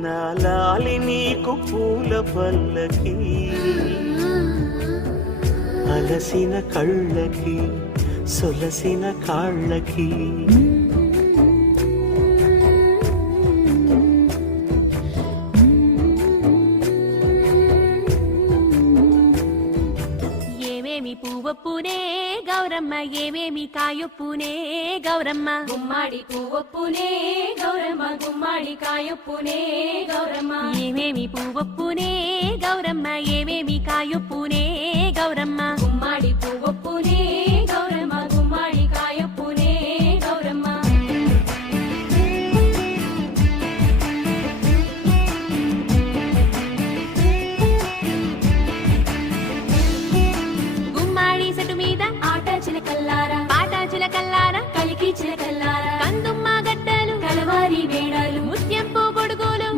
నా లాలి నీకు పూల పల్లకి అలసిన కళ్ళకి సొలసిన కాళ్ళకి ఏమేమి పువ్వొప్పునే గౌరమ్మ ఏమేమి కాయొప్పునే గౌరమ్మ గుమ్మాడి పువ్వొప్పునే గౌరమ్మ గుమ్మాడి కాయొప్పునే గౌరమ్మ ఏమేమి పువ్వొప్పునే గౌరమ్మ ఏమేమి కాయొప్పునే గౌరమ్మ గుమ్మాడి పువ్వొప్పు